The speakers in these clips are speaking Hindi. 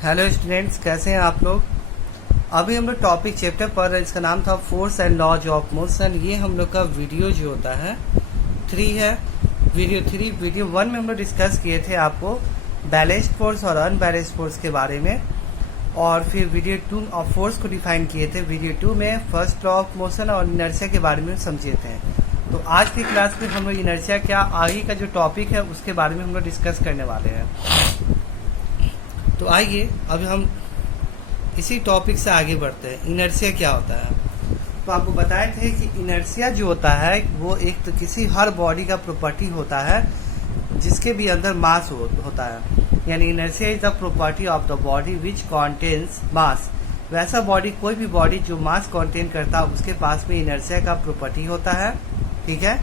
हेलो स्टूडेंट्स, कैसे हैं आप लोग। अभी हम लोग टॉपिक चैप्टर पढ़ रहे, इसका नाम था force and laws of motion. ये हम लोग का वीडियो जो होता है 3 है। वीडियो 1 में हम लोग डिस्कस किए थे आपको बैलेंस्ड फोर्स और अनबैलेंस्ड फोर्स के बारे में, और फिर वीडियो 2 ऑफ फोर्स को डिफाइन किए थे। वीडियो 2 में फर्स्ट लॉ ऑफ मोशन और इनर्शिया के बारे में समझे थे। तो आज की क्लास में हम लोग इनर्शिया क्या, आगे का जो टॉपिक है उसके बारे में हम लोग डिस्कस करने वाले हैं। तो आइए अभी हम इसी टॉपिक से आगे बढ़ते हैं। इनर्शिया क्या होता है। तो आपको बताए थे कि इनर्शिया जो होता है वो एक तो किसी हर बॉडी का प्रॉपर्टी होता है जिसके भी अंदर मास होता है। यानी inertia is the property of the body which contains mass. वैसा बॉडी, कोई भी बॉडी जो मास कॉन्टेन करता है उसके पास में इनर्शिया का प्रॉपर्टी होता है। ठीक है,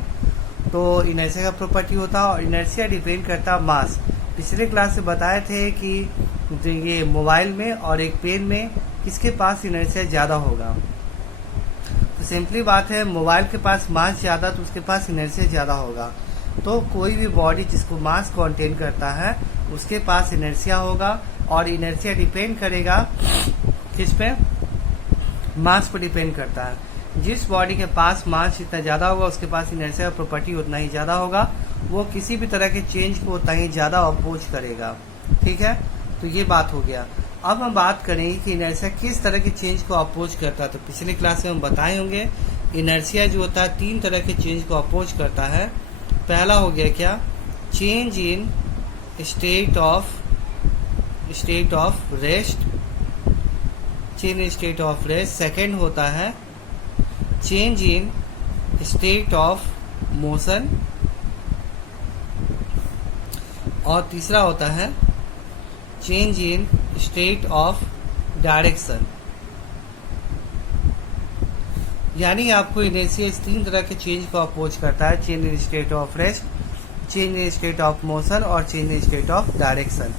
तो इनर्शिया का प्रॉपर्टी होता है और इनर्शिया डिपेंड करता है मास। पिछले क्लास में बताए थे कि ये मोबाइल में और एक पेन में किसके पास इनर्शिया ज़्यादा होगा। तो सिंपली बात है, मोबाइल के पास मास ज़्यादा तो उसके पास इनर्शिया ज़्यादा होगा। तो कोई भी बॉडी जिसको मास कंटेन करता है उसके पास इनर्शिया होगा, और इनर्शिया डिपेंड करेगा किस पे, मास पर डिपेंड करता है। जिस बॉडी के पास मास जितना ज़्यादा होगा उसके पास इनर्शिया प्रॉपर्टी उतना ही ज़्यादा होगा, वो किसी भी तरह के चेंज को उतना ही ज़्यादा अपोज करेगा। ठीक है, तो ये बात हो गया। अब हम बात करेंगे कि इनर्शिया किस तरह के चेंज को अपोज करता है। तो पिछले क्लास में हम बताए होंगे इनर्शिया जो होता है 3 तरह के चेंज को अपोज करता है। पहला हो गया क्या, change in state of rest, change in state of rest. Second होता है change in state of motion, और तीसरा होता है change in state of direction. यानी आपको इनर्शिया इस 3 तरह के चेंज को अपोज करता है, change in state of rest, change in state of motion और change in state of direction.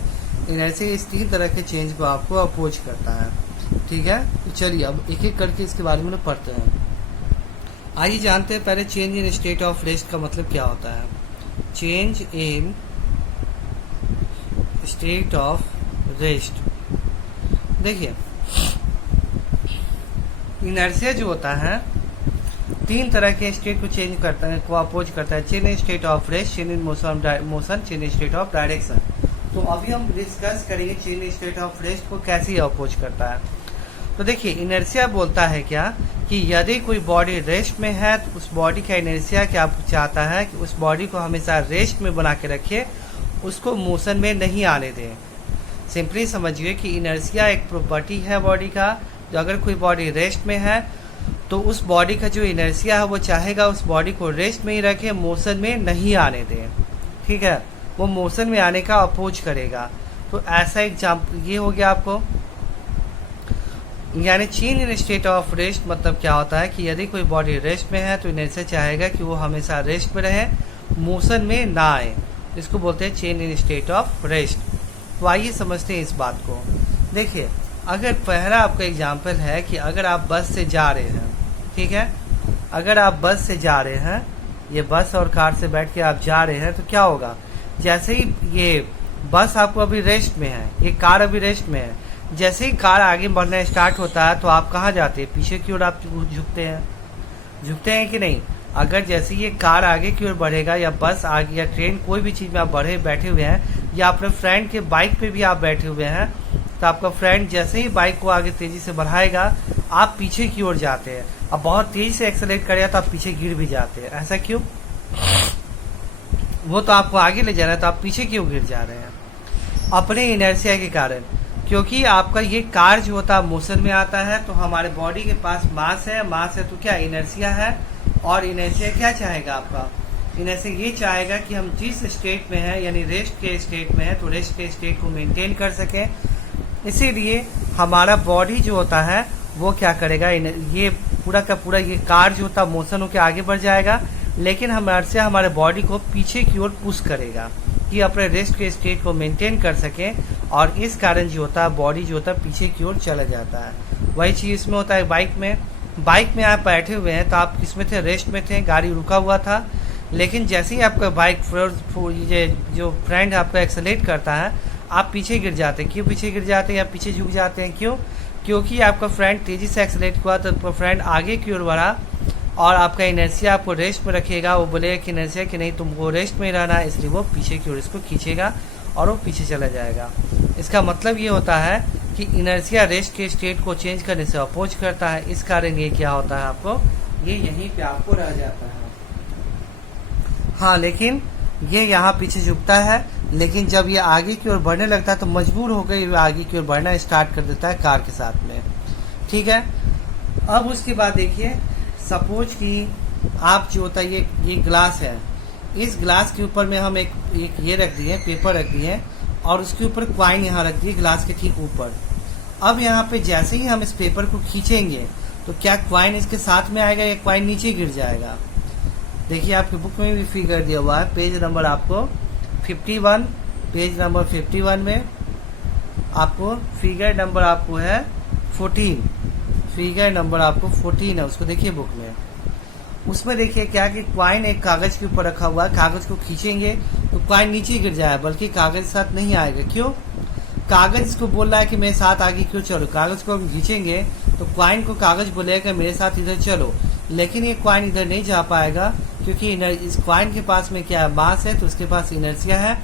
Inertia इस 3 तरह के चेंज को आपको अपोज करता है। ठीक है, तो चलिए अब एक एक करके इसके बारे में पढ़ते हैं। आइए जानते हैं पहले change in state of rest का मतलब क्या होता है। Change in state of rest, देखिए इनर्शिया जो होता है 3 तरह के स्टेट को चेंज करता है, को अपोज करता है। Change in state of rest, change in motion, change in state of direction. तो अभी हम डिस्कस करेंगे change in state of rest को कैसे अपोज करता है। तो देखिए इनर्शिया बोलता है क्या कि यदि कोई बॉडी रेस्ट में है तो उस बॉडी का इनर्शिया क्या चाहता है कि उस बॉडी को हमेशा रेस्ट में बना के रखे, उसको मोशन में नहीं आने दें। सिंपली समझिए कि इनर्शिया एक प्रॉपर्टी है बॉडी का, जो अगर कोई बॉडी रेस्ट में है तो उस बॉडी का जो इनर्शिया है वो चाहेगा उस बॉडी को रेस्ट में ही रखे, मोशन में नहीं आने दें। ठीक है, वो मोशन में आने का अपोज करेगा। तो ऐसा एग्जाम्पल ये हो गया आपको। यानी change in state of rest मतलब क्या होता है कि यदि कोई बॉडी रेस्ट में है तो इनर्शिया चाहेगा कि वो हमेशा रेस्ट में रहे, मोशन में ना आए। इसको बोलते हैं change in state of rest. तो आइए समझते हैं इस बात को। देखिए अगर पहला आपका एग्जाम्पल है कि अगर आप बस से जा रहे हैं, ठीक है, अगर आप बस से जा रहे हैं, ये बस और कार से बैठ के आप जा रहे हैं, तो क्या होगा, जैसे ही ये बस आपको अभी रेस्ट में है, ये कार अभी रेस्ट में है, जैसे ही कार आगे बढ़ना स्टार्ट होता है तो आप कहाँ जाते हैं, पीछे की ओर आप झुकते हैं कि नहीं। अगर जैसे ये कार आगे की ओर बढ़ेगा या बस आगे या ट्रेन कोई भी चीज़ में आप बैठे हुए हैं, या अपने फ्रेंड के बाइक पे भी आप बैठे हुए हैं, तो आपका फ्रेंड जैसे ही बाइक को आगे तेजी से बढ़ाएगा आप पीछे की ओर जाते हैं। अब बहुत तेजी से एक्सेलेरेट करेगा तो आप पीछे गिर भी जाते हैं। ऐसा क्यों, वो तो आपको आगे ले जा रहा है तो आप पीछे क्यों गिर जा रहे हैं, अपने इनर्शिया के कारण। क्योंकि आपका ये कार जो होता है मोशन में आता है, तो हमारे बॉडी के पास मास है तो क्या इनर्शिया है, और इनर्शिया क्या चाहेगा आपका, इनर्शिया ये चाहेगा कि हम जिस स्टेट में है यानी रेस्ट के स्टेट में है तो रेस्ट के स्टेट को मेंटेन कर सकें। इसीलिए हमारा बॉडी जो होता है वो क्या करेगा, ये पूरा का पूरा ये कार जो होता है मोशन होकर आगे बढ़ जाएगा, लेकिन इनर्शिया हमारे बॉडी को पीछे की ओर पुश करेगा कि अपने रेस्ट के स्टेट को मेंटेन कर सकें, और इस कारण जो होता है बॉडी जो होता है पीछे की ओर चला जाता है। वही चीज़ इसमें होता है बाइक में आप बैठे हुए हैं तो आप किसमें थे, रेस्ट में थे, गाड़ी रुका हुआ था, लेकिन जैसे ही आपका बाइक ये जो फ्रेंड आपका एक्सेलेरेट करता है आप पीछे गिर जाते हैं। क्यों पीछे गिर जाते हैं या पीछे झुक जाते हैं? क्यों? क्योंकि आपका फ्रेंड तेजी से एक्सेलरेट हुआ तो आपका फ्रेंड आगे की ओर बढ़ा और आपका इनर्शिया आपको रेस्ट में रखेगा। वो बोलेगा कि इनर्शिया कि नहीं तुमको रेस्ट में रहना है, इसलिए वो पीछे की ओर इसको खींचेगा और वो पीछे चला जाएगा। इसका मतलब ये होता है कि इनर्शिया रेस्ट के स्टेट को चेंज करने से अपोज करता है। इस कारण ये क्या होता है आपको, ये यहीं पे आपको रह जाता है। हाँ, लेकिन ये यहाँ पीछे झुकता है, लेकिन जब ये आगे की ओर बढ़ने लगता है तो मजबूर होकर ये आगे की ओर बढ़ना स्टार्ट कर देता है कार के साथ में। ठीक है, अब उसके बाद देखिए, सपोज कि आप जो होता है ये ग्लास है, इस ग्लास के ऊपर में हम एक ये रख दिए, पेपर रख दिए और उसके ऊपर क्वाइन यहाँ रख दिए ग्लास के ठीक ऊपर। अब यहाँ पे जैसे ही हम इस पेपर को खींचेंगे तो क्या क्वाइन इसके साथ में आएगा या क्वाइन नीचे गिर जाएगा? देखिए आपकी बुक में भी फिगर दिया हुआ है, पेज नंबर आपको 51, पेज नंबर 51 में आपको फिगर नंबर आपको है 14, फिगर नंबर आपको 14 है, उसको देखिए बुक में। उसमें देखिए क्या कि क्वाइन एक कागज के ऊपर रखा हुआ है, कागज को खींचेंगे तो क्वाइन नीचे गिर जाए, बल्कि कागज के साथ नहीं आएगा। क्यों? कागज इसको बोल रहा है कि मेरे साथ आगे क्यों चलो। कागज को हम खींचेंगे तो क्वाइन को कागज बोलेगा मेरे साथ इधर चलो, लेकिन ये क्वाइन इधर नहीं जा पाएगा क्योंकि इस क्वाइन के पास में क्या है, मास है, तो उसके पास इनर्शिया है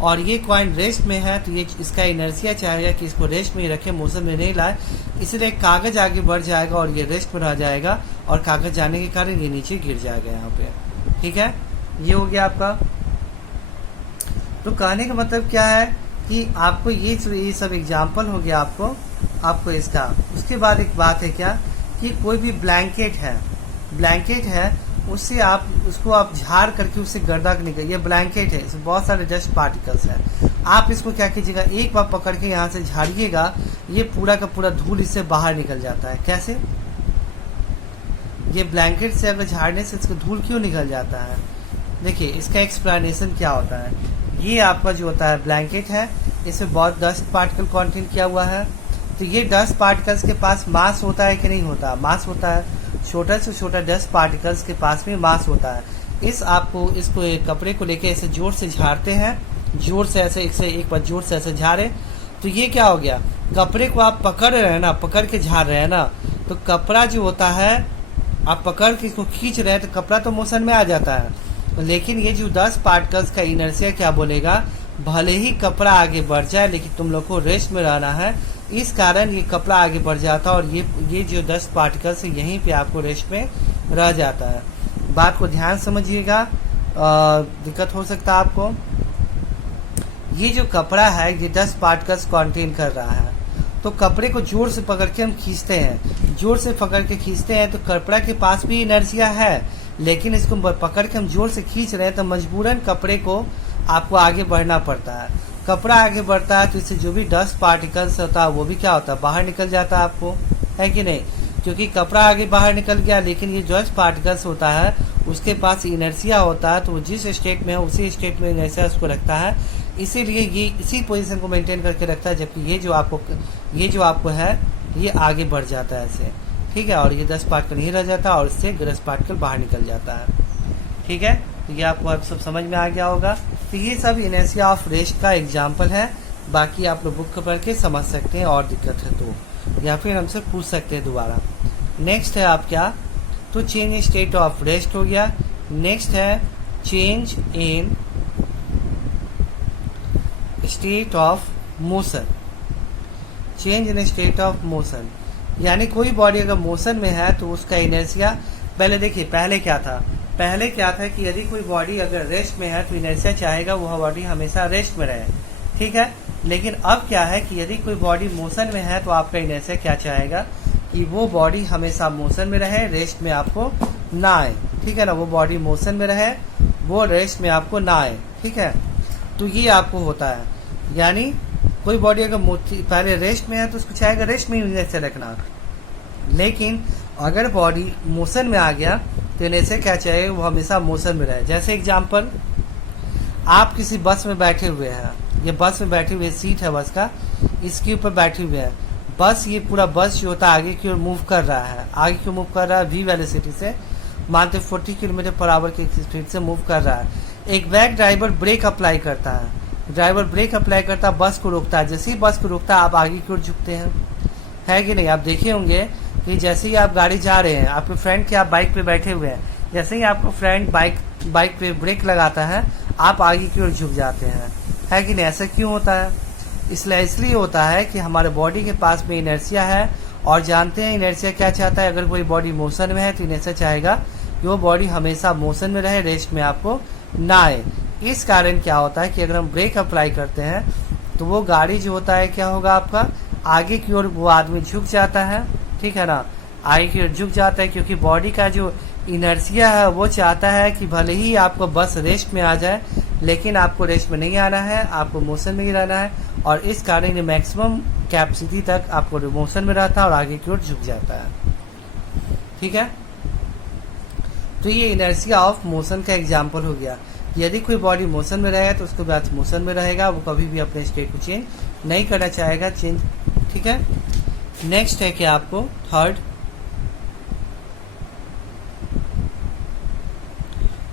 और ये क्वाइन रेस्ट में है तो ये इसका इनर्शिया चाहेगा कि इसको रेस्ट में ही रखे, मोशन में नहीं लाए, इसलिए कागज आगे बढ़ जाएगा और ये रेस्ट में रह जाएगा और कागज जाने के कारण ये नीचे गिर जाएगा यहाँ पे। ठीक है, ये हो गया आपका। तो कहने का मतलब क्या है कि आपको ये सब एग्जाम्पल हो गया आपको इसका। उसके बाद एक बात है क्या कि कोई भी ब्लैंकेट है उससे आप उसको आप झाड़ करके उससे गर्दा निकल, ये ब्लैंकेट है, इसमें बहुत सारे डस्ट पार्टिकल्स हैं। आप इसको क्या कीजिएगा, एक बार पकड़ के यहाँ से झाड़िएगा, ये पूरा का पूरा धूल इससे बाहर निकल जाता है। कैसे? ये ब्लैंकेट से अगर झाड़ने से इसका धूल क्यों निकल जाता है? देखिए इसका एक्सप्लेनेशन क्या होता है। ये आपका जो होता है ब्लैंकेट है, इसमें बहुत डस्ट पार्टिकल कंटेन किया हुआ है, तो ये डस्ट पार्टिकल्स के पास मास होता है कि नहीं होता? मास होता है। छोटा से छोटा डस्ट पार्टिकल्स के पास में मास होता है। इसको एक कपड़े को लेके ऐसे जोर से झाड़ते हैं, जोर से ऐसे एक बार जोर से ऐसे झाड़े तो ये क्या हो गया, कपड़े को आप पकड़ रहे हैं ना, पकड़ के झाड़ रहे हैं ना, तो कपड़ा जो होता है आप पकड़ के इसको खींच रहे हैं तो कपड़ा तो मोशन में आ जाता है, लेकिन ये जो डस्ट पार्टिकल्स का इनर्शिया क्या बोलेगा, भले ही कपड़ा आगे बढ़ जाए लेकिन तुम लोग को रेस्ट में रहना है, इस कारण ये कपड़ा आगे बढ़ जाता है और ये जो डस्ट पार्टिकल्स है यहीं पे आपको रेस्ट में रह जाता है। बात को ध्यान समझिएगा, दिक्कत हो सकता है आपको। ये जो कपड़ा है ये डस्ट पार्टिकल्स कंटेन कर रहा है, तो कपड़े को जोर से पकड़ के हम खींचते हैं, जोर से पकड़ के खींचते हैं तो कपड़ा के पास भी इनर्शिया है, लेकिन इसको पकड़ के हम जोर से खींच रहे हैं तो मजबूरन कपड़े को आपको आगे बढ़ना पड़ता है। कपड़ा आगे बढ़ता है तो इससे जो भी डस्ट पार्टिकल्स होता है वो भी क्या होता है, बाहर निकल जाता है आपको, है कि नहीं? क्योंकि कपड़ा आगे बाहर निकल गया, लेकिन ये डस्ट पार्टिकल्स होता है उसके पास इनर्शिया होता है, तो वो जिस स्टेट में है उसी स्टेट में इनर्शिया उसको रखता है, इसीलिए ये इसी पोजीशन को मेंटेन करके रखता है, जबकि ये जो आपको है ये आगे बढ़ जाता है ऐसे। ठीक है, और ये डस्ट पार्टिकल नहीं रह जाता और इससे डस्ट पार्टिकल बाहर निकल जाता है। ठीक है, तो ये आपको अब सब समझ में आ गया होगा। तो ये सब इनर्शिया ऑफ रेस्ट का एग्जाम्पल है, बाकी आप लोग बुक पढ़ के समझ सकते हैं और दिक्कत है तो, या फिर हमसे पूछ सकते हैं दोबारा। नेक्स्ट है आप क्या, तो चेंज स्टेट ऑफ रेस्ट हो गया। नेक्स्ट है change in state of motion. Change in state of motion यानी कोई बॉडी अगर मोशन में है तो उसका इनर्शिया, पहले देखिए पहले क्या था कि यदि कोई बॉडी अगर रेस्ट में है तो इनर्शिया चाहेगा वह बॉडी हमेशा रेस्ट में रहे। ठीक है, लेकिन अब क्या है कि यदि कोई बॉडी मोशन में है तो आपका इनर्शिया क्या चाहेगा कि वो बॉडी हमेशा मोशन में रहे, रेस्ट में आपको ना आए। ठीक है ना, वो बॉडी मोशन में रहे, वो रेस्ट में आपको ना आए। ठीक है, तो ये आपको होता है, यानी कोई बॉडी अगर पहले रेस्ट में है तो उसको चाहेगा रेस्ट में इनर्शिया रखना, लेकिन अगर बॉडी मोशन में आ गया तो इनर्शिया क्या चाहिए, वो हमेशा मोशन में रहे। जैसे एग्जांपल, आप किसी बस में बैठे हुए हैं, ये बस में बैठे हुए सीट है बस का, इसके ऊपर बैठे हुए हैं, बस ये पूरा बस जो होता है आगे की ओर मूव कर रहा है, आगे की ओर मूव कर रहा है वी वेलोसिटी से, मानते 40 किलोमीटर पर आवर की स्पीड से मूव कर रहा है। एक बैक ड्राइवर ब्रेक अप्लाई करता है, ड्राइवर ब्रेक अप्लाई करता है, बस को रोकता है, जैसे ही बस को रोकता है आप आगे की ओर झुकते हैं, है कि नहीं। आप देखे होंगे कि जैसे ही आप गाड़ी जा रहे हैं, आपके फ्रेंड के आप बाइक पे बैठे हुए हैं, जैसे ही आपका फ्रेंड बाइक पे ब्रेक लगाता है आप आगे की ओर झुक जाते हैं, है कि नहीं। ऐसा क्यों होता है? इसलिए होता है कि हमारे बॉडी के पास में इनर्शिया है, और जानते हैं इनर्शिया क्या चाहता है। अगर कोई बॉडी मोशन में है तो इनर्शिया चाहेगा कि वो बॉडी हमेशा मोशन में रहे, रेस्ट में आपको ना आए। इस कारण क्या होता है कि अगर हम ब्रेक अप्लाई करते हैं तो वो गाड़ी जो होता है क्या होगा, आपका आगे की ओर वो आदमी झुक जाता है, ठीक है ना, आगे की ओर झुक जाता है, क्योंकि बॉडी का जो इनर्शिया है वो चाहता है कि भले ही आपको बस रेस्ट में आ जाए, लेकिन आपको रेस्ट में नहीं आना है, आपको मोशन में ही रहना है, और इस कारण ये मैक्सिमम कैपेसिटी तक आपको मोशन में रहता है और आगे की ओर झुक जाता है, ठीक है। तो ये इनर्शिया ऑफ मोशन का एग्जाम्पल हो गया। यदि कोई बॉडी मोशन में रहेगा तो उसके बाद मोशन में रहेगा, वो कभी भी अपने स्टेट को चेंज नहीं करना चाहेगा, ठीक है। नेक्स्ट है कि आपको third,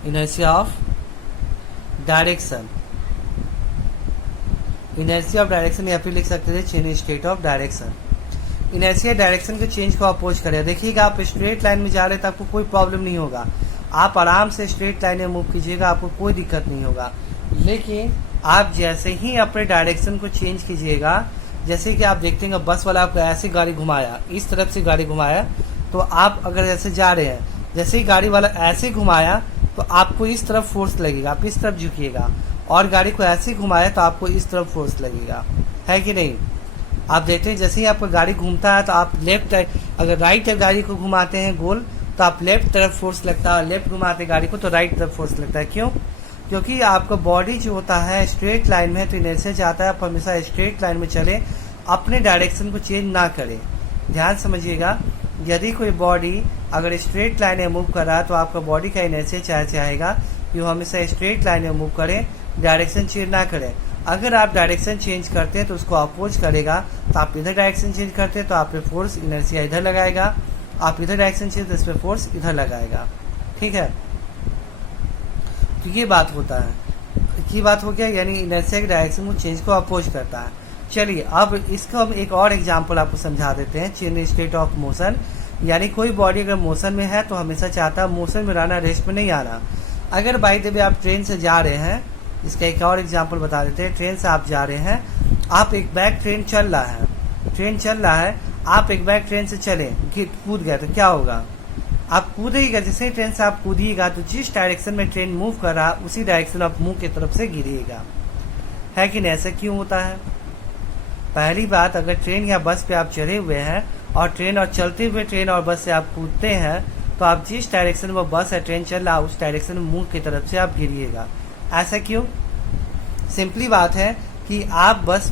inertia of direction. Inertia of direction या फिर लिख सकते थे change state of direction. Inertia direction के चेंज को अपोज करें। देखिएगा आप स्ट्रेट लाइन में जा रहे हैं तो आपको कोई प्रॉब्लम नहीं होगा, आप आराम से स्ट्रेट लाइन में मूव कीजिएगा, आपको कोई दिक्कत नहीं होगा। लेकिन आप जैसे ही अपने डायरेक्शन को चेंज कीजिएगा, जैसे कि आप देखते हैं बस वाला आपको ऐसे गाड़ी घुमाया, इस तरफ से गाड़ी घुमाया, तो आप अगर ऐसे जा रहे हैं, जैसे ही गाड़ी वाला ऐसे घुमाया तो आपको इस तरफ फोर्स लगेगा, आप इस तरफ झुकिएगा, और गाड़ी को ऐसे घुमाया तो आपको इस तरफ फोर्स लगेगा, है कि नहीं। आप देखते हैं जैसे ही आपका गाड़ी घूमता है तो आप लेफ्ट, अगर राइट गाड़ी को घुमाते हैं गोल तो आप लेफ्ट तरफ फोर्स लगता है, लेफ्ट घुमाते गाड़ी को तो राइट तरफ फोर्स लगता है। क्यों? क्योंकि आपका बॉडी जो होता है स्ट्रेट लाइन में है, तो इनर्शिया चाहता है आप हमेशा स्ट्रेट लाइन में चले, अपने डायरेक्शन को चेंज ना करें। ध्यान समझिएगा, यदि कोई बॉडी अगर स्ट्रेट लाइन में मूव कर रहा है तो आपका बॉडी का इनर्शिया चाहेगा कि वो हमेशा स्ट्रेट लाइन में मूव करे, डायरेक्शन चेंज ना करें। अगर आप डायरेक्शन चेंज करते हैं तो उसको अपोज करेगा, तो आप इधर डायरेक्शन चेंज करते हैं तो आप पे फोर्स इनर्शिया इधर लगाएगा, आप इधर डायरेक्शन चेंज तो इस पे फोर्स इधर लगाएगा, ठीक है। तो ये बात होता है, ये बात हो गया, यानी इनर्शिया के डायरेक्शन को चेंज को अपोज करता है। चलिए अब इसको हम एक और एग्जांपल आपको समझा देते हैं, चेंज स्टेट ऑफ मोशन। यानी कोई बॉडी अगर मोशन में है तो हमेशा चाहता है मोशन में रहना, रेस्ट में नहीं आना। अगर बाई द वे आप ट्रेन से जा रहे हैं, इसका एक और एग्जांपल बता देते हैं। ट्रेन से आप जा रहे हैं, आप एक बैग ट्रेन चल रहा है, ट्रेन चल रहा है, आप एक बैग ट्रेन से चले, कूद गए तो क्या होगा? आप कूदेगा, जैसे ही ट्रेन से आप कूदिएगा तो जिस डायरेक्शन में ट्रेन मूव कर रहा है उसी डायरेक्शन आप मुंह की तरफ से गिरिएगा, है कि नहीं। ऐसा क्यों होता है? पहली बात, अगर ट्रेन या बस पे आप चढ़े हुए हैं और ट्रेन और चलते हुए ट्रेन और बस से आप कूदते हैं तो आप जिस डायरेक्शन में बस या ट्रेन चल रहा है उस डायरेक्शन में मुंह की तरफ से आप गिरिएगा। ऐसा क्यों? सिंपली बात है कि आप बस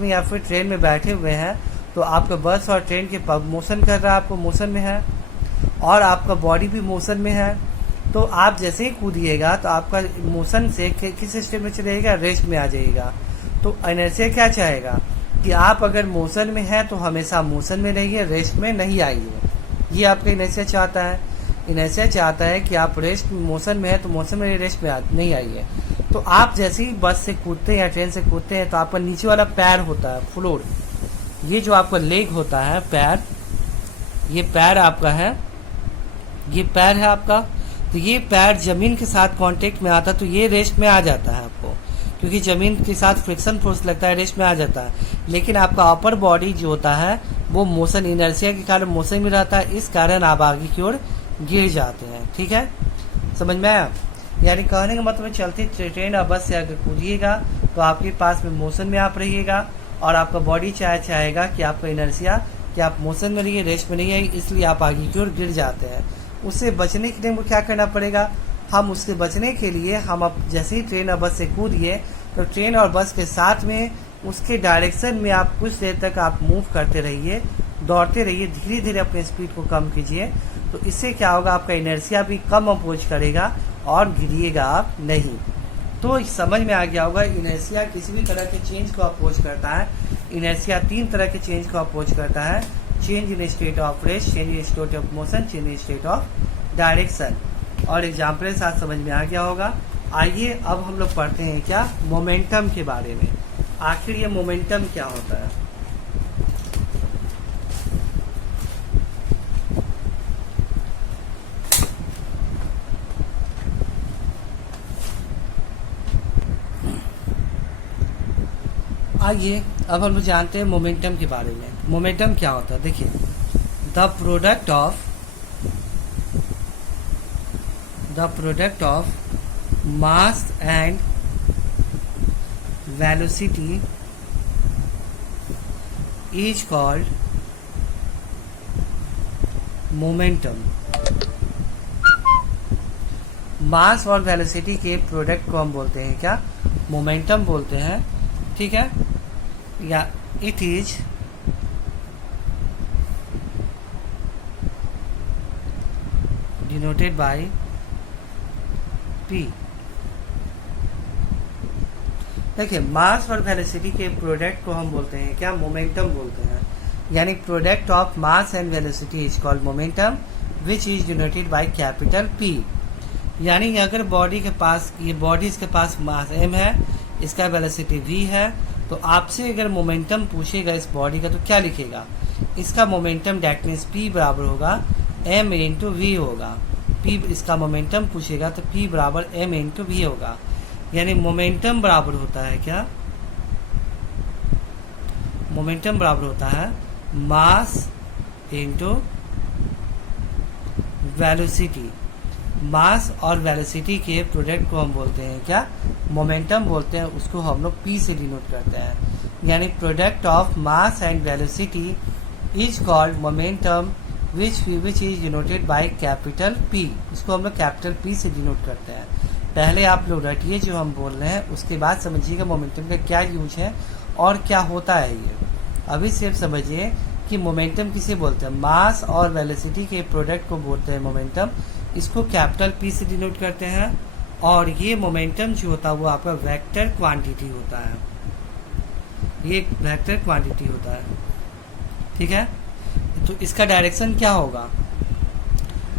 में या फिर ट्रेन में बैठे हुए हैं तो आपका बस और ट्रेन के मोशन कर रहा है, आपको मोशन में है, और आपका बॉडी भी मोशन में है। तो आप जैसे ही कूदिएगा तो आपका मोशन से किस स्टेट में चलेगा? रेस्ट में आ जाएगा। तो इनर्शिया क्या चाहेगा कि आप अगर मोशन में है तो हमेशा मोशन में रहिए, रेस्ट में नहीं आइए। ये आपका इनर्शिया चाहता है। इनर्शिया चाहता है कि आप रेस्ट मोशन में है तो मोशन में रेस्ट में नहीं आइए। तो आप जैसे ही बस से कूदते हैं या ट्रेन से कूदते हैं तो आपका नीचे वाला पैर होता है, फ्लोर, ये जो आपका लेग होता है, पैर, ये पैर आपका है, ये पैर है आपका, तो ये पैर जमीन के साथ कांटेक्ट में आता है तो ये रेस्ट में आ जाता है आपको, क्योंकि जमीन के साथ फ्रिक्शन फोर्स लगता है, रेस्ट में आ जाता है। लेकिन आपका अपर बॉडी जो होता है वो मोशन, इनर्शिया के कारण मोशन में रहता है, इस कारण आप आगे की ओर गिर जाते हैं, ठीक है। समझ में आया? यानी कहने का मतलब चलती ट्रेन और बस से अगर कूदिएगा तो आपके पास में मोशन में आप रहिएगा, और आपका बॉडी चाहेगा कि आपका इनर्शिया कि आप मोशन में रहिए, रेस्ट में नहीं आइए, इसलिए आप आगे की ओर गिर जाते हैं। उससे बचने के लिए हमको क्या करना पड़ेगा? हम उससे बचने के लिए हम अब जैसे ही ट्रेन और बस से कूदिए तो ट्रेन और बस के साथ में उसके डायरेक्शन में आप कुछ देर तक आप मूव करते रहिए, दौड़ते रहिए, धीरे धीरे अपने स्पीड को कम कीजिए। तो इससे क्या होगा? आपका इनर्शिया भी कम अपोज करेगा और गिरिएगा आप नहीं। तो समझ में आ गया होगा, इनर्शिया किसी भी तरह के चेंज को अपोज करता है। इनर्शिया 3 तरह के चेंज को अपोज करता है: change in state of rest, change in state of motion, change in state of direction. और एग्जाम्पल के साथ समझ में आ गया होगा। आइए अब हम लोग पढ़ते हैं क्या मोमेंटम के बारे में। आखिर ये मोमेंटम क्या होता है। आइए अब हम लोग जानते हैं मोमेंटम के बारे में। मोमेंटम क्या होता है, देखिए the product of mass and velocity is called momentum. Mass और वेलोसिटी के प्रोडक्ट को हम बोलते हैं क्या, मोमेंटम बोलते हैं। ठीक है, या it is denoted by P। देखिए मास और वेलोसिटी के प्रोडक्ट को हम बोलते हैं क्या, मोमेंटम बोलते हैं। यानी product of mass and velocity is called momentum which is denoted by capital P। यानी अगर बॉडी के पास, ये बॉडी इसके पास मास m है, इसका वेलोसिटी v है, तो आपसे अगर मोमेंटम पूछेगा इस बॉडी का तो क्या लिखेगा, इसका मोमेंटम डेट मीन्स P बराबर होगा m इंटू v होगा। P इसका मोमेंटम पूछेगा तो P बराबर m इंटू v होगा। यानी मोमेंटम बराबर होता है क्या, मोमेंटम बराबर होता है मास इंटू वेलोसिटी। मास और वेलोसिटी के प्रोडक्ट को हम बोलते हैं क्या, मोमेंटम बोलते हैं। उसको हम लोग P से डिनोट करते हैं। यानी product of mass and velocity is called momentum which is denoted by capital P। इसको हम लोग कैपिटल P से डिनोट करते हैं। पहले आप लोग रटिए जो हम बोल रहे हैं, उसके बाद समझिएगा मोमेंटम का क्या यूज है और क्या होता है ये। अभी सिर्फ समझिए कि मोमेंटम किसे बोलते हैं, मास और वेलोसिटी के प्रोडक्ट को बोलते हैं मोमेंटम। इसको कैपिटल P से डिनोट करते हैं। और ये मोमेंटम जो होता है वो आपका वेक्टर क्वांटिटी होता है, ये वेक्टर क्वांटिटी होता है। ठीक है, तो इसका डायरेक्शन क्या होगा,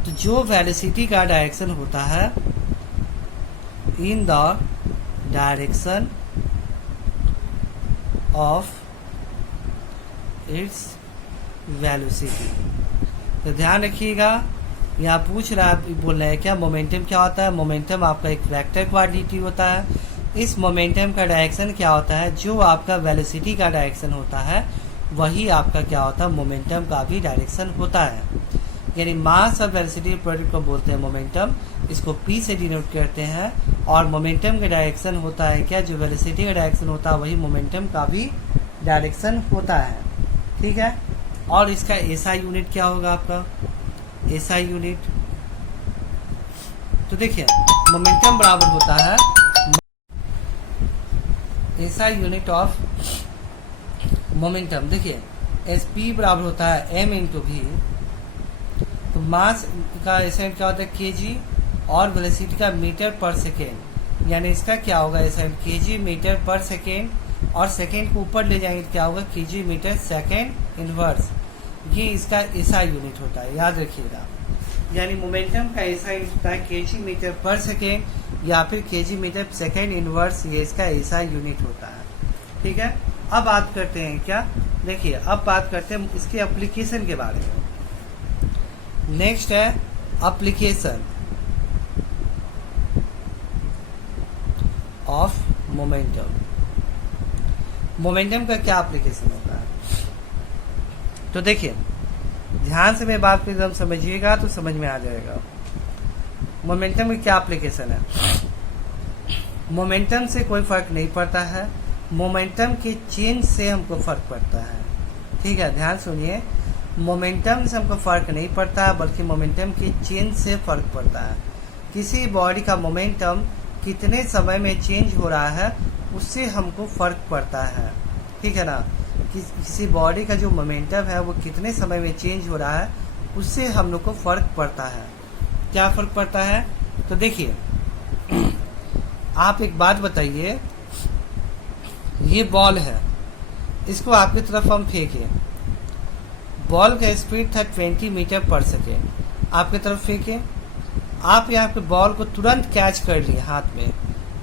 तो जो वेलोसिटी का डायरेक्शन होता है in the direction of its velocity. तो ध्यान रखिएगा, यहाँ पूछ रहा है, बोल रहे हैं क्या मोमेंटम क्या होता है। मोमेंटम आपका एक वेक्टर क्वांटिटी होता है। इस मोमेंटम का डायरेक्शन क्या होता है, जो आपका वेलोसिटी का डायरेक्शन होता है वही आपका क्या होता है, मोमेंटम का भी डायरेक्शन होता है। यानी मास और वेलोसिटी प्रोडक्ट को बोलते हैं मोमेंटम। इसको P से डिनोट करते हैं। और मोमेंटम का डायरेक्शन होता है क्या, जो वेलोसिटी का डायरेक्शन होता है वही मोमेंटम का भी डायरेक्शन होता है। ठीक है, और इसका SI यूनिट क्या होगा आपका, SI यूनिट। तो देखिए मोमेंटम बराबर होता है SI यूनिट ऑफ मोमेंटम। देखिए SP बराबर होता है m इंटू v। तो मास का SI क्या होता है kg और वेलोसिटी का मीटर पर सेकेंड। यानी इसका क्या होगा SI kg मीटर पर सेकेंड, और सेकेंड को ऊपर ले जाएंगे तो क्या होगा kg मीटर सेकेंड इनवर्स। ये इसका SI यूनिट होता है, याद रखिएगा। यानी मोमेंटम का SI होता है kg मीटर पर सेकेंड या फिर kg मीटर सेकेंड इनवर्स, ये इसका SI यूनिट होता है। ठीक है, अब बात करते हैं क्या, देखिए अब बात करते हैं इसके एप्लीकेशन के बारे में। नेक्स्ट है एप्लीकेशन ऑफ मोमेंटम। मोमेंटम का क्या एप्लीकेशन होता है, तो देखिए ध्यान से मेरी बात को एकदम समझिएगा तो समझ में आ जाएगा। मोमेंटम की क्या एप्लीकेशन है। मोमेंटम से कोई फर्क नहीं पड़ता है, मोमेंटम के चेंज से हमको फर्क पड़ता है। ठीक है, ध्यान सुनिए, मोमेंटम से हमको फर्क नहीं पड़ता बल्कि मोमेंटम के चेंज से फर्क पड़ता है। किसी बॉडी का मोमेंटम कितने समय में चेंज हो रहा है उससे हमको फर्क पड़ता है। ठीक है ना, किसी बॉडी का जो मोमेंटम है वो कितने समय में चेंज हो रहा है उससे हम लोग को फर्क पड़ता है। क्या फर्क पड़ता है, तो देखिए आप एक बात बताइए, ये बॉल है, इसको आपकी तरफ हम फेंके, बॉल का स्पीड था 20 मीटर पर सेकेंड, आपकी तरफ फेंके, आप यहाँ पे बॉल को तुरंत कैच कर लिए, हाथ में,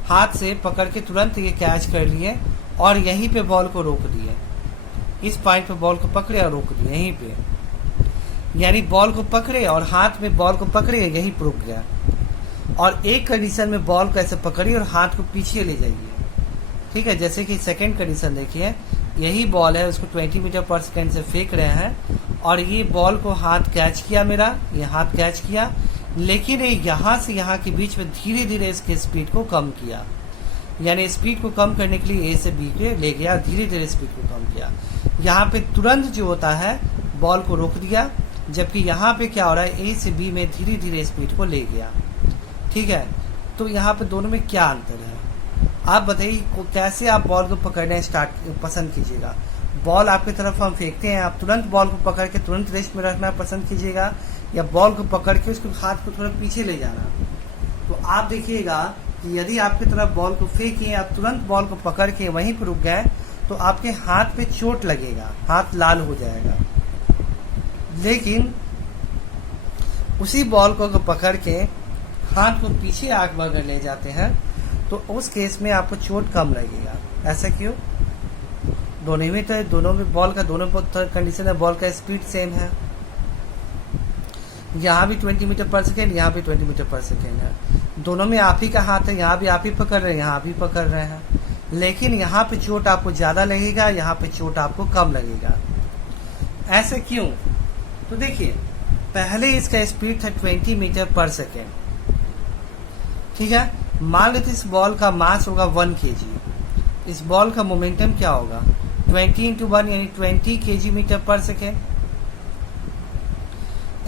हाथ से पकड़ के तुरंत ये कैच कर लिए और यहीं पे बॉल को रोक दिए। इस पॉइंट पे बॉल को पकड़े और रोक दिए यहीं पे, यानी बॉल को पकड़े और हाथ में बॉल को पकड़े यहीं पे रुक गया। और एक कंडीशन में बॉल को ऐसे पकड़िए और हाथ को पीछे ले जाइए, ठीक है। जैसे कि सेकंड कंडीशन देखिए, यही बॉल है, उसको 20 मीटर पर सेकेंड से फेंक रहे हैं और ये बॉल को हाथ कैच किया, मेरा ये हाथ कैच किया, लेकिन ये यहाँ से यहाँ के बीच में धीरे धीरे इसके स्पीड को कम किया, यानी स्पीड को कम करने के लिए ए से बी पे ले गया, धीरे धीरे स्पीड को कम किया। यहाँ पे तुरंत जो होता है बॉल को रोक दिया, जबकि यहाँ पे क्या हो रहा है, ए से बी में धीरे धीरे स्पीड को ले गया, ठीक है। तो यहाँ पे दोनों में क्या अंतर है, आप बताइए कैसे आप बॉल को पकड़ना पसंद कीजिएगा। बॉल आपकी तरफ हम फेंकते हैं, आप तुरंत बॉल को पकड़ के तुरंत रेस्ट में रखना पसंद कीजिएगा, या बॉल को पकड़ के उसको हाथ को थोड़ा पीछे ले जाना। तो आप देखिएगा कि यदि आपकी तरफ बॉल को फेंकिए, आप तुरंत बॉल को पकड़ के वहीं पर रुक गए तो आपके हाथ पे चोट लगेगा, हाथ लाल हो जाएगा। लेकिन उसी बॉल को पकड़ के हाथ को पीछे आग बगैर ले जाते हैं तो उस केस में आपको चोट कम लगेगा। ऐसा क्यों? दोनों में बॉल का दोनों कंडीशन है, बॉल का स्पीड सेम है, यहाँ भी 20 मीटर पर सेकेंड, यहाँ भी 20 मीटर पर सेकेंड है। दोनों में आप ही का हाथ है, यहाँ भी आप ही पकड़ रहे हैं, यहाँ भी पकड़ रहे हैं, लेकिन यहाँ पे चोट आपको ज्यादा लगेगा, यहाँ पे चोट आपको कम लगेगा। ऐसे क्यों? तो देखिए, पहले इसका स्पीड था 20 मीटर पर सेकेंड, ठीक है। मान लेते इस बॉल का मास होगा 1 kg, इस बॉल का मोमेंटम क्या होगा 20 × 1 यानी 20 kg मीटर पर सेकेंड।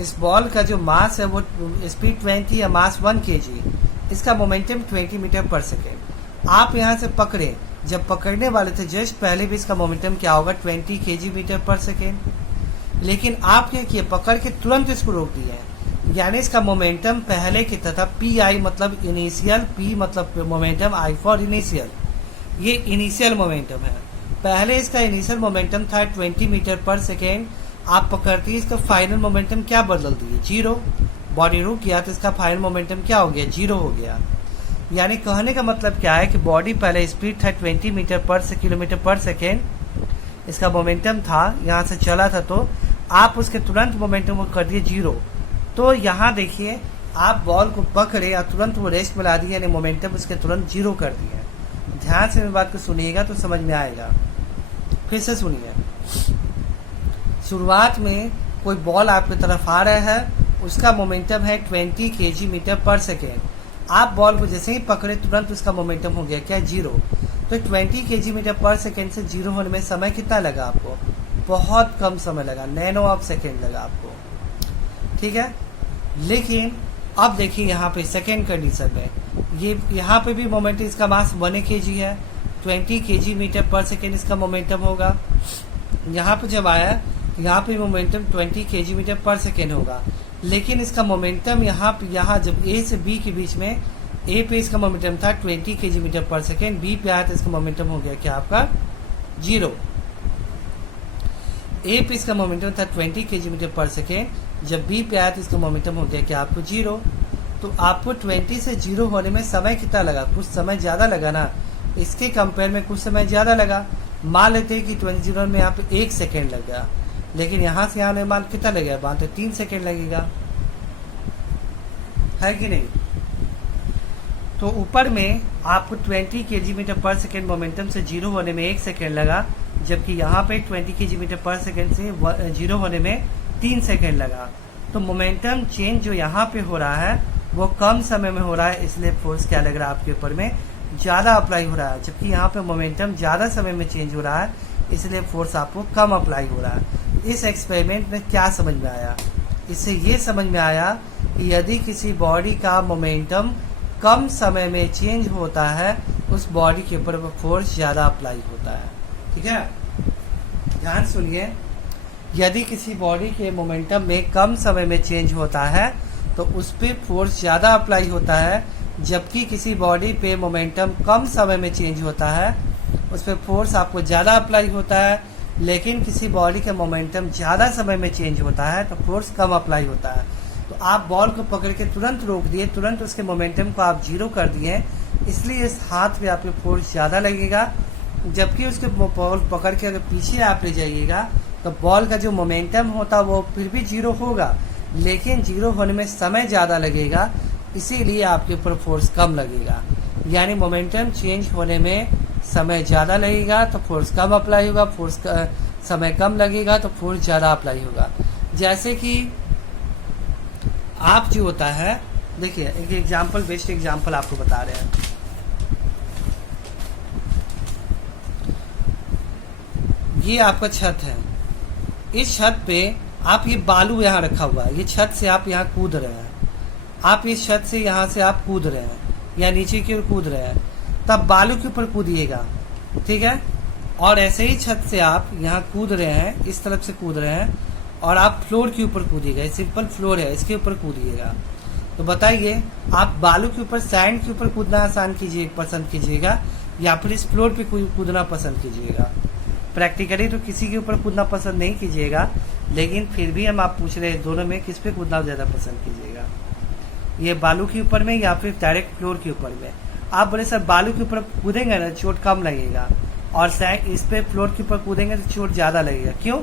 इस बॉल का जो मास है वो स्पीड 20 या मास 1 kg, इसका मोमेंटम 20 मीटर पर सेकेंड। आप यहाँ से पकड़े, जब पकड़ने वाले थे जस्ट पहले भी इसका मोमेंटम क्या होगा 20 kg मीटर पर सेकेंड, लेकिन आप क्या किए, पकड़ के तुरंत इसको रोक दिए, यानी इसका मोमेंटम पहले की तरह पी आई मतलब इनिशियल, पी मतलब मोमेंटम, आई फॉर इनिशियल, ये इनिशियल मोमेंटम है। पहले इसका इनिशियल मोमेंटम था 20 मीटर पर सेकेंड, आप पकड़ती है इसका फाइनल मोमेंटम क्या बदल दिए, 0। बॉडी रुक गया तो इसका फाइनल मोमेंटम क्या हो गया, 0 हो गया। यानी कहने का मतलब क्या है कि बॉडी पहले स्पीड था 20 मीटर पर किलोमीटर पर सेकेंड, इसका मोमेंटम था, यहाँ से चला था, तो आप उसके तुरंत मोमेंटम को कर दिए 0। तो यहाँ देखिए, आप बॉल को पकड़े और तुरंत वो रेस्ट में ला दिए, यानी मोमेंटम उसके तुरंत 0 कर दिए। ध्यान से मेरी बात को सुनिएगा तो समझ में आएगा। फिर से सुनिए, शुरुआत में कोई बॉल आपकी तरफ आ रहा है, उसका मोमेंटम है 20 kg मीटर पर सेकेंड। आप बॉल को जैसे ही पकड़े तुरंत उसका मोमेंटम हो गया क्या, 0। तो 20 kg मीटर पर सेकेंड से 0 होने में समय कितना लगा आपको, बहुत कम समय लगा, नैनो ऑफ सेकेंड लगा आपको, ठीक है। लेकिन अब देखिए यहाँ पे सेकेंड कंडीशन में, ये यहाँ पे भी मोमेंटम, इसका मास 1 kg है, 20 kg मीटर पर सेकेंड इसका मोमेंटम होगा। यहाँ पे जब आया, यहाँ पे मोमेंटम 20 kg मीटर पर सेकेंड होगा, लेकिन इसका मोमेंटम यहाँ जब ए से बी के बीच में, ए पे इसका मोमेंटम था 20 kg मीटर पर सेकेंड, बी पे आया तो इसका मोमेंटम हो गया क्या आपका 0। ए पे इसका मोमेंटम था 20 kg मीटर पर सेकेंड, जब बी पे आया तो इसका मोमेंटम हो गया क्या आपको 0। तो आपको 20 से 0 होने में समय कितना लगा, कुछ समय ज्यादा लगा ना, इसके कंपेयर में कुछ समय ज्यादा लगा। मान लेते हैं कि 20 में यहाँ पे 1 सेकेंड लग गया, लेकिन यहाँ से यहाँ मान कितना लगेगा, मान तो 3 सेकेंड लगेगा, है कि नहीं। तो ऊपर में आपको 20 kg मीटर पर सेकेंड मोमेंटम से 0 होने में 1 सेकेंड लगा, जबकि यहाँ पे 20 kg मीटर पर सेकेंड से 0 होने में 3 सेकेंड लगा। तो मोमेंटम चेंज जो यहाँ पे हो रहा है वो कम समय में हो रहा है, इसलिए फोर्स क्या लग रहा है आपके ऊपर में, ज्यादा अप्लाई हो रहा है। जबकि यहाँ पे मोमेंटम ज्यादा समय में चेंज हो रहा है, इसलिए फोर्स आपको कम अप्लाई हो रहा है। इस एक्सपेरिमेंट में क्या समझ में आया, इससे ये समझ में आया कि यदि किसी बॉडी का मोमेंटम कम समय में चेंज होता है, उस बॉडी के ऊपर फोर्स ज्यादा अप्लाई होता है, ठीक है। ध्यान सुनिए, यदि किसी बॉडी के मोमेंटम में कम समय में चेंज होता है तो उस पर फोर्स ज्यादा अप्लाई होता है, जबकि किसी बॉडी पे मोमेंटम कम समय में चेंज होता है, उस पर फोर्स आपको ज्यादा अप्लाई होता है। लेकिन किसी बॉडी का मोमेंटम ज्यादा समय में चेंज होता है तो फोर्स कम अप्लाई होता है। तो आप बॉल को पकड़ के तुरंत रोक दिए, तुरंत उसके मोमेंटम को आप जीरो कर दिए, इसलिए इस हाथ पे आपके फोर्स ज़्यादा लगेगा। जबकि उसके बॉल पकड़ के अगर पीछे आप ले जाइएगा तो बॉल का जो मोमेंटम होता वो फिर भी जीरो होगा, लेकिन जीरो होने में समय ज़्यादा लगेगा, इसीलिए आपके ऊपर फोर्स कम लगेगा। यानी मोमेंटम चेंज होने में समय ज़्यादा लगेगा तो फोर्स कम अप्लाई होगा, फोर्स समय कम लगेगा तो फोर्स ज़्यादा अप्लाई होगा। जैसे कि आप जो होता है, देखिए एक एग्जांपल, बेस्ट एग्जांपल आपको बता रहे हैं। ये आपका छत है, इस छत पे आप ये बालू यहाँ रखा हुआ है, ये छत से आप यहाँ कूद रहे हैं, आप इस छत से यहाँ से आप कूद रहे हैं या नीचे की ओर कूद रहे हैं, तब बालू के ऊपर कूदिएगा, ठीक है। और ऐसे ही छत से आप यहाँ कूद रहे हैं, इस तरफ से कूद रहे हैं और आप फ्लोर के ऊपर कूदिएगा, सिंपल फ्लोर है इसके ऊपर कूदिएगा। तो बताइए आप बालू के ऊपर, सैंड के ऊपर कूदना पसंद कीजिएगा या फिर इस फ्लोर पे कूदना पसंद कीजिएगा। प्रैक्टिकली तो किसी के ऊपर कूदना पसंद नहीं कीजिएगा, लेकिन फिर भी हम आप पूछ रहे हैं दोनों में किस पे कूदना ज़्यादा पसंद कीजिएगा, ये बालू के ऊपर में या फिर डायरेक्ट फ्लोर के ऊपर में। आप बोले सर बालू के ऊपर कूदेंगे ना चोट कम लगेगा, और इस पे फ्लोर के ऊपर कूदेंगे तो चोट ज़्यादा लगेगा। क्यों?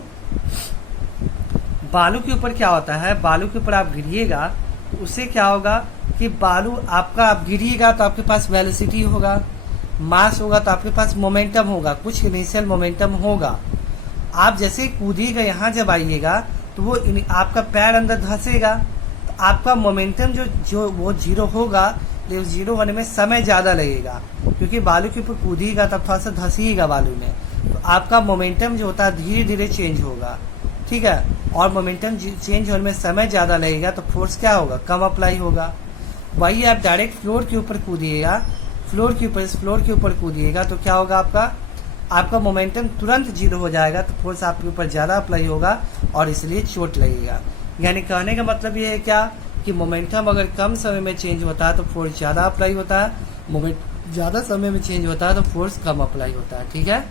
बालू के ऊपर क्या होता है, बालू के ऊपर आप गिरिएगा, उससे क्या होगा कि बालू आपका, आप गिरिएगा तो आपके पास वेलोसिटी होगा, मास होगा, तो आपके पास मोमेंटम होगा, कुछ इनिशियल मोमेंटम होगा। आप जैसे कूदिएगा, यहाँ जब आइएगा तो वो आपका पैर अंदर धंसेगा, तो आपका मोमेंटम जो वो जीरो होगा, लेकिन जीरो होने में समय ज़्यादा लगेगा, क्योंकि बालू के ऊपर कूदिएगा तब थोड़ा सा धंसिएगा बालू में, तो आपका मोमेंटम जो होता है धीरे धीरे चेंज होगा, ठीक है। और मोमेंटम चेंज होने में समय ज़्यादा लगेगा तो फोर्स क्या होगा, कम अप्लाई होगा। वही आप डायरेक्ट फ्लोर के ऊपर कूदिएगा, फ्लोर के ऊपर कूदिएगा तो क्या होगा, आपका मोमेंटम तुरंत जीरो हो जाएगा, तो फोर्स आपके ऊपर ज़्यादा अप्लाई होगा और इसलिए चोट लगेगा। यानी कहने का मतलब ये है क्या कि मोमेंटम अगर कम समय में चेंज होता है तो फोर्स ज़्यादा अप्लाई होता है, मोमेंट ज़्यादा समय में चेंज होता है तो फोर्स कम अप्लाई होता है, ठीक है।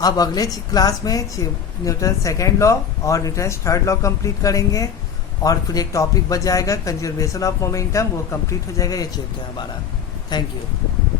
अब अगले क्लास में न्यूटन सेकेंड लॉ और न्यूटन थर्ड लॉ कंप्लीट करेंगे, और फिर एक टॉपिक बच जाएगा कंजर्वेशन ऑफ मोमेंटम, वो कंप्लीट हो जाएगा। ये चैप्टर हमारा। Thank you.